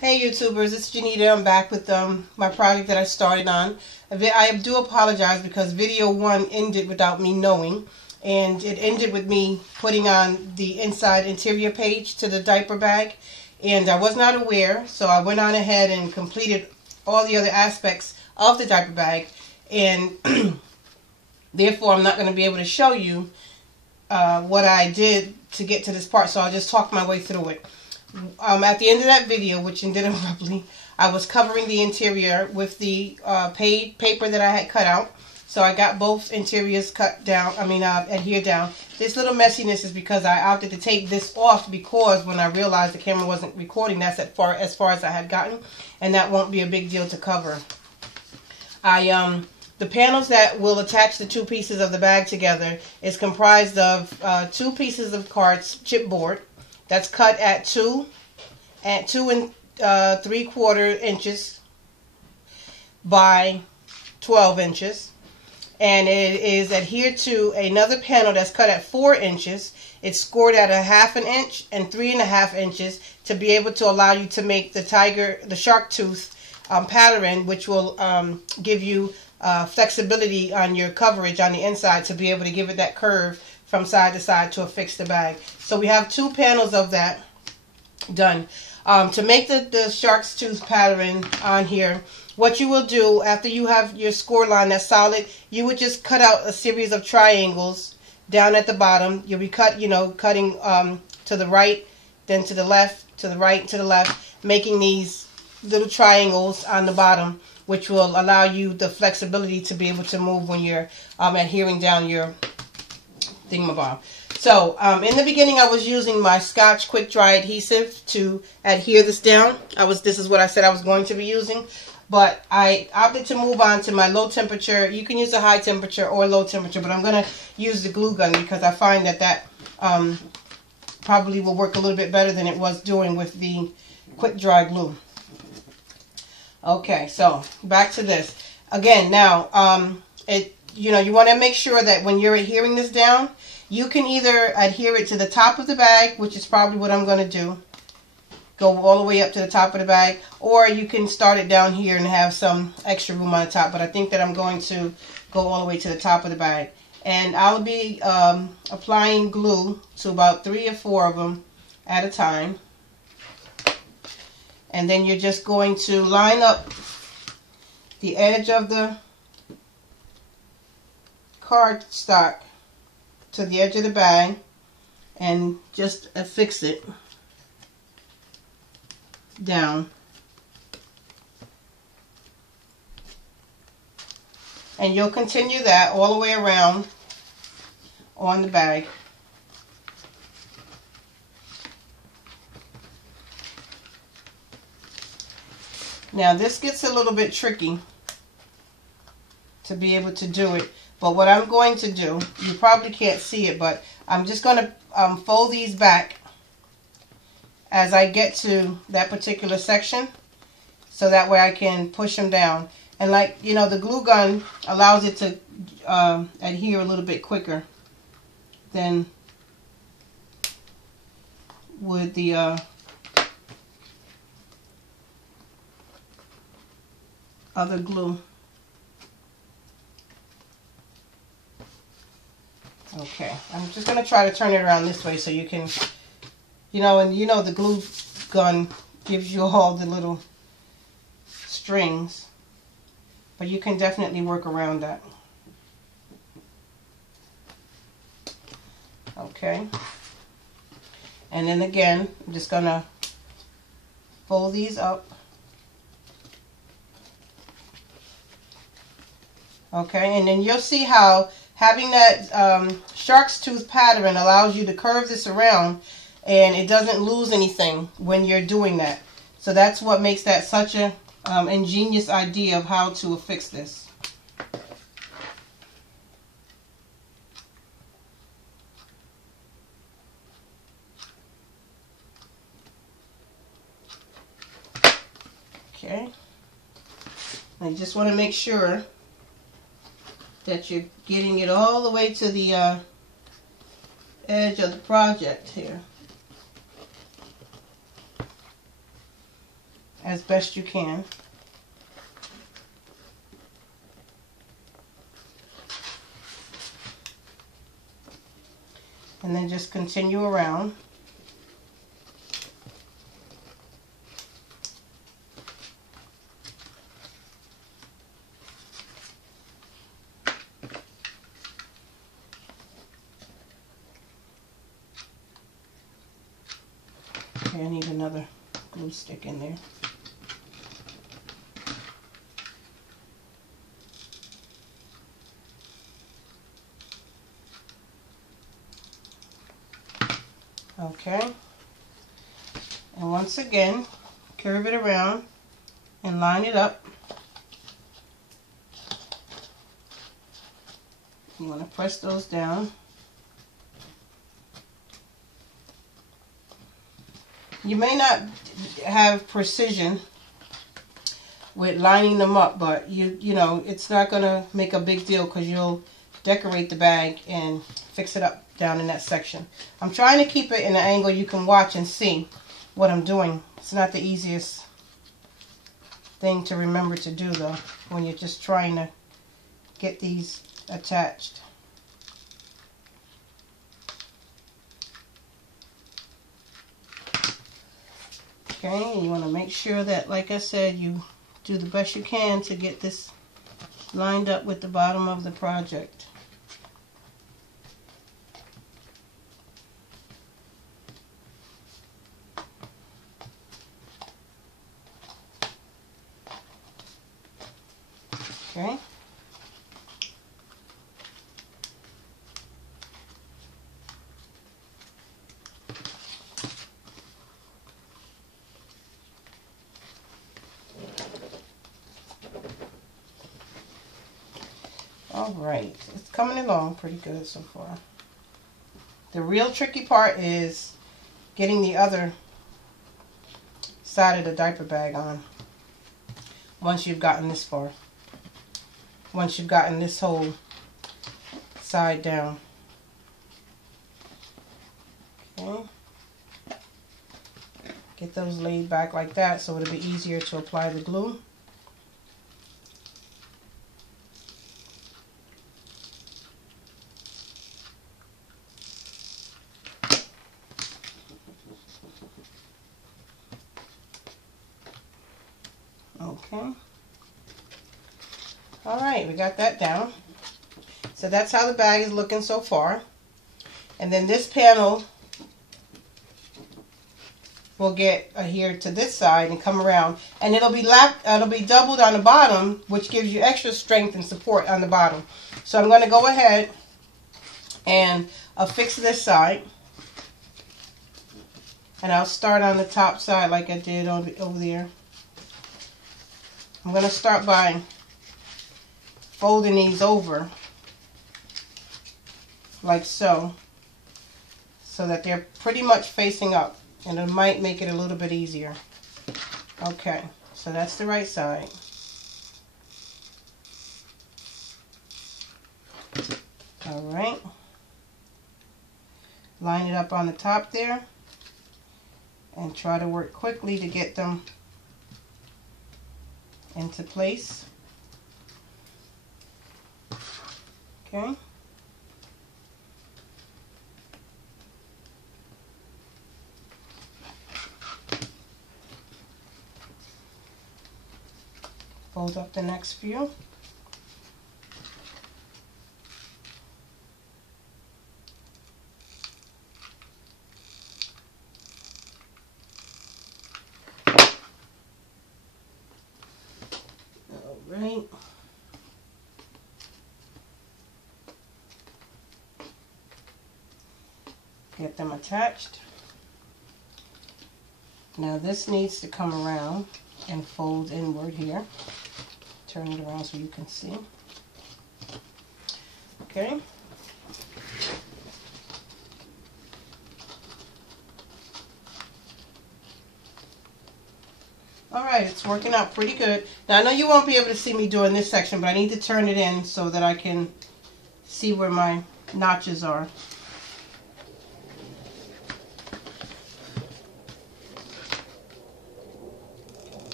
Hey YouTubers, it's Janita. I'm back with my project that I started on. I do apologize because video 1 ended without me knowing, and it ended with me putting on the inside interior page to the diaper bag, and I was not aware, so I went on ahead and completed all the other aspects of the diaper bag, and therefore I'm not going to be able to show you what I did to get to this part, so I'll just talk my way through it. At the end of that video, which ended abruptly, I was covering the interior with the paper that I had cut out. So I got both interiors cut down, adhered down. This little messiness is because I opted to take this off because when I realized the camera wasn't recording, that's as far as I had gotten, and that won't be a big deal to cover. The panels that will attach the two pieces of the bag together is comprised of 2 pieces of chipboard. That's cut at 2 3/4 inches by 12 inches. And it is adhered to another panel that's cut at 4 inches. It's scored at 1/2 inch and 3.5 inches to be able to allow you to make the shark tooth pattern, which will give you flexibility on your coverage on the inside to be able to give it that curve from side to side to affix the bag. So we have 2 panels of that done. To make the shark's tooth pattern on here, what you will do after you have your score line that's solid, you would just cut out a series of triangles down at the bottom. You'll be cutting to the right, then to the left, to the right, to the left, making these little triangles on the bottom, which will allow you the flexibility to be able to move when you're adhering down your thingamabob. So in the beginning I was using my Scotch quick dry adhesive to adhere this down. This is what I said I was going to be using, but I opted to move on to my low temperature. You can use a high temperature or low temperature, but I'm going to use the glue gun because I find that probably will work a little bit better than it was doing with the quick dry glue. Okay, so back to this again. Now you want to make sure that when you're adhering this down, you can either adhere it to the top of the bag, which is probably what I'm going to do, go all the way up to the top of the bag, or you can start it down here and have some extra room on the top, but I think that I'm going to go all the way to the top of the bag. And I'll be applying glue to about 3 or 4 of them at a time. And then you're just going to line up the edge of the cardstock to the edge of the bag and just affix it down. And you'll continue that all the way around on the bag. Now this gets a little bit tricky to be able to do it, but what I'm going to do, you probably can't see it, but I'm just going to fold these back as I get to that particular section, so that way I can push them down. And the glue gun allows it to adhere a little bit quicker than with the other glue. Okay, I'm just going to try to turn it around this way so you can, the glue gun gives you all the little strings, but you can definitely work around that. Okay, and then again, I'm just going to fold these up. Okay, and then you'll see how having that shark's tooth pattern allows you to curve this around and it doesn't lose anything when you're doing that. So that's what makes that such a ingenious idea of how to affix this. Okay, I just want to make sure that you're getting it all the way to the edge of the project here. as best you can. And then just continue around. Okay, I need another glue stick in there. Okay, and once again, curve it around and line it up. You want to press those down. You may not have precision with lining them up, but you know, it's not going to make a big deal because you'll decorate the bag and fix it up down in that section. I'm trying to keep it in an angle you can watch and see what I'm doing. It's not the easiest thing to remember to do though when you're just trying to get these attached. Okay, you want to make sure that, like I said, you do the best you can to get this lined up with the bottom of the project. Okay. All right, it's coming along pretty good so far. The real tricky part is getting the other side of the diaper bag on once you've gotten this far. Once you've gotten this whole side down. Okay. Get those laid back like that so it'll be easier to apply the glue. Okay. Alright, we got that down. So that's how the bag is looking so far. And then this panel will get adhered to this side and come around. And it'll be doubled on the bottom, which gives you extra strength and support on the bottom. So I'm going to go ahead and affix this side. And I'll start on the top side like I did over there. I'm going to start by folding these over like so that they're pretty much facing up, and it might make it a little bit easier. Okay, so that's the right side. All right, line it up on the top there and try to work quickly to get them into place. Okay. Fold up the next few. All right. Get them attached. Now this needs to come around and fold inward here. Turn it around so you can see. Okay. Alright, it's working out pretty good. Now I know you won't be able to see me doing this section, but I need to turn it in so that I can see where my notches are.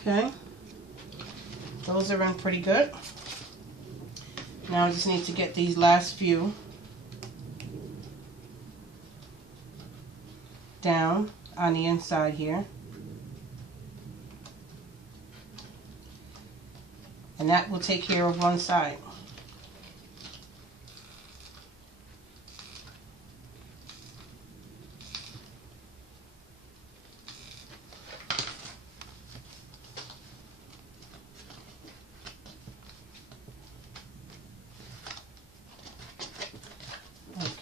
Okay, those are in pretty good. Now I just need to get these last few down on the inside here. And that will take care of one side.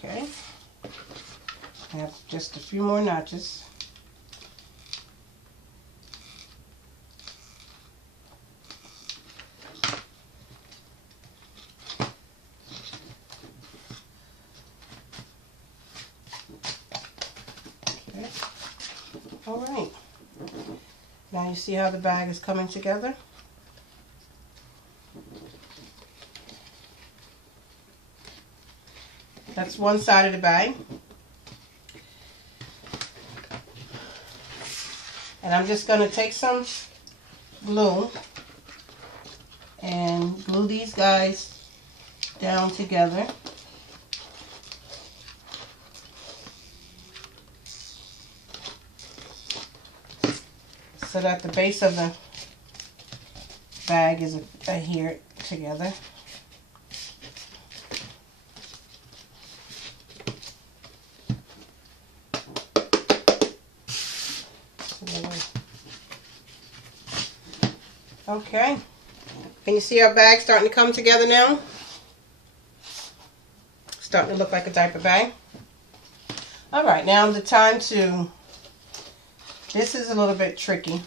Okay. I have just a few more notches. All right, now you see how the bag is coming together? That's one side of the bag. And I'm just going to take some glue and glue these guys down together. So that the base of the bag is adhered together. Okay. Can you see our bag starting to come together now? Starting to look like a diaper bag. Alright, now the time to... This is a little bit tricky,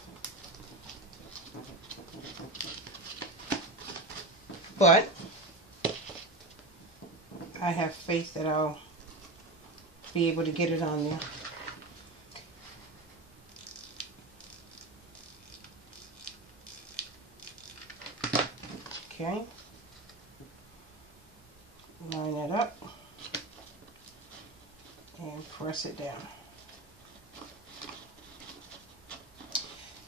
but I have faith that I'll be able to get it on there. Okay, line it up and press it down.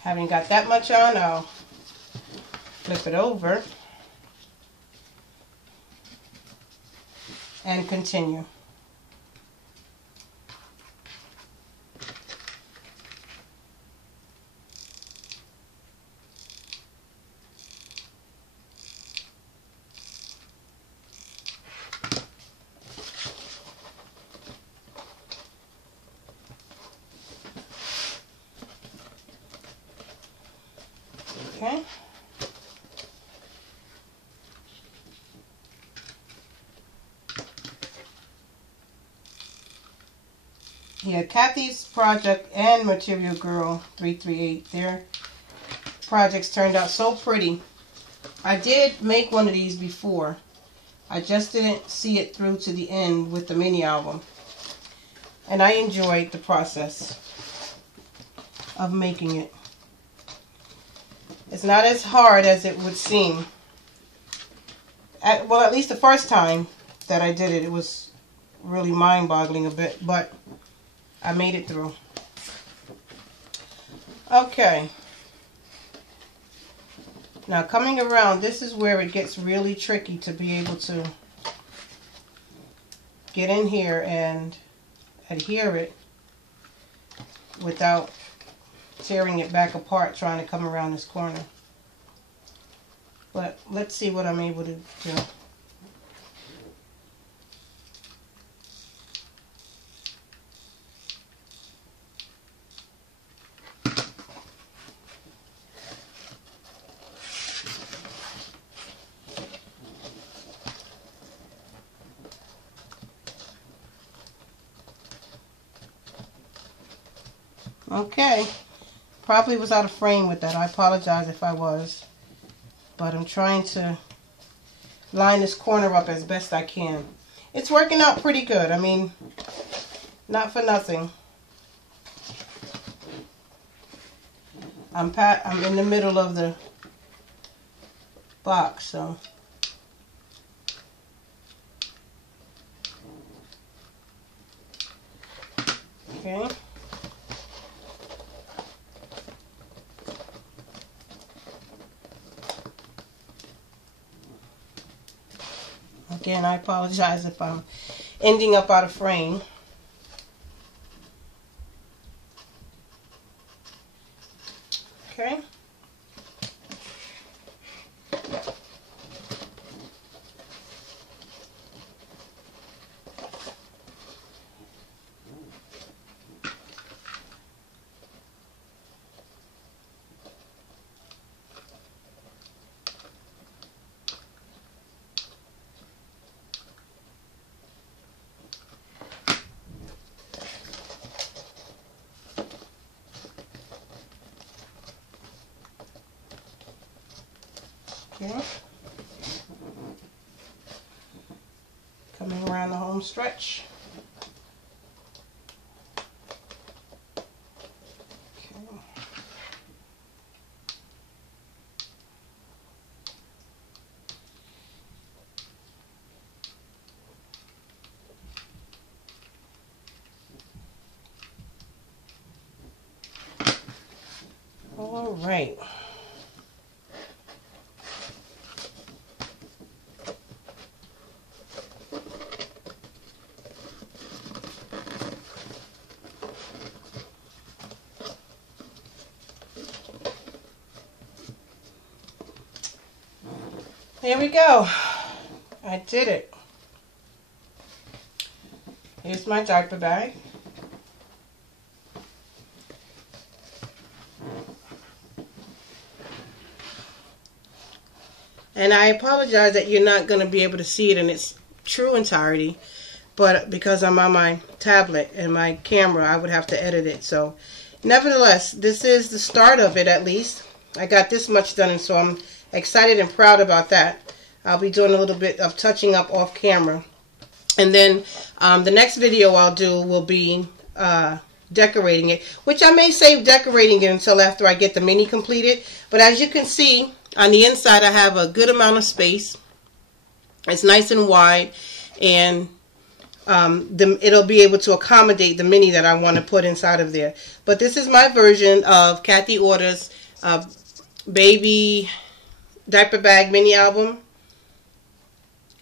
Having got that much on, I'll flip it over and continue. Okay. Yeah, Kathy's project and Material Girl 338, their projects turned out so pretty. I did make one of these before. I just didn't see it through to the end with the mini album. And I enjoyed the process of making it. It's not as hard as it would seem. Well, at least the first time that I did it, it was really mind-boggling a bit, but I made it through. Okay. Now coming around, this is where it gets really tricky to be able to get in here and adhere it without tearing it back apart trying to come around this corner. But let's see what I'm able to do. Okay. Probably was out of frame with that. I apologize if I was. But I'm trying to line this corner up as best I can. It's working out pretty good. I mean, not for nothing. I'm in the middle of the box, so. Okay. Again, I apologize if I'm ending up out of frame. Okay. Okay. Coming around the home stretch. Okay. All right. There we go. I did it. Here's my diaper bag. And I apologize that you're not going to be able to see it in its true entirety, but because I'm on my tablet and my camera, I would have to edit it. So, nevertheless, this is the start of it at least. I got this much done, and so I'm excited and proud about that. I'll be doing a little bit of touching up off camera. And then the next video I'll do will be decorating it, which I may save decorating it until after I get the mini completed. But as you can see, on the inside I have a good amount of space. It's nice and wide, and it'll be able to accommodate the mini that I want to put inside of there. But this is my version of Kathy Orta's baby diaper bag mini album.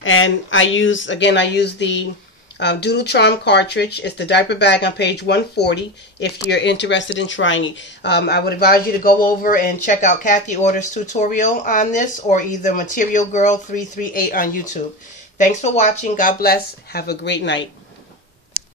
And I use the Doodlecharm cartridge. It's the diaper bag on page 140 if you're interested in trying it. I would advise you to go over and check out Kathy Orta's tutorial on this, or either Material Girl 338 on YouTube. Thanks for watching. God bless. Have a great night.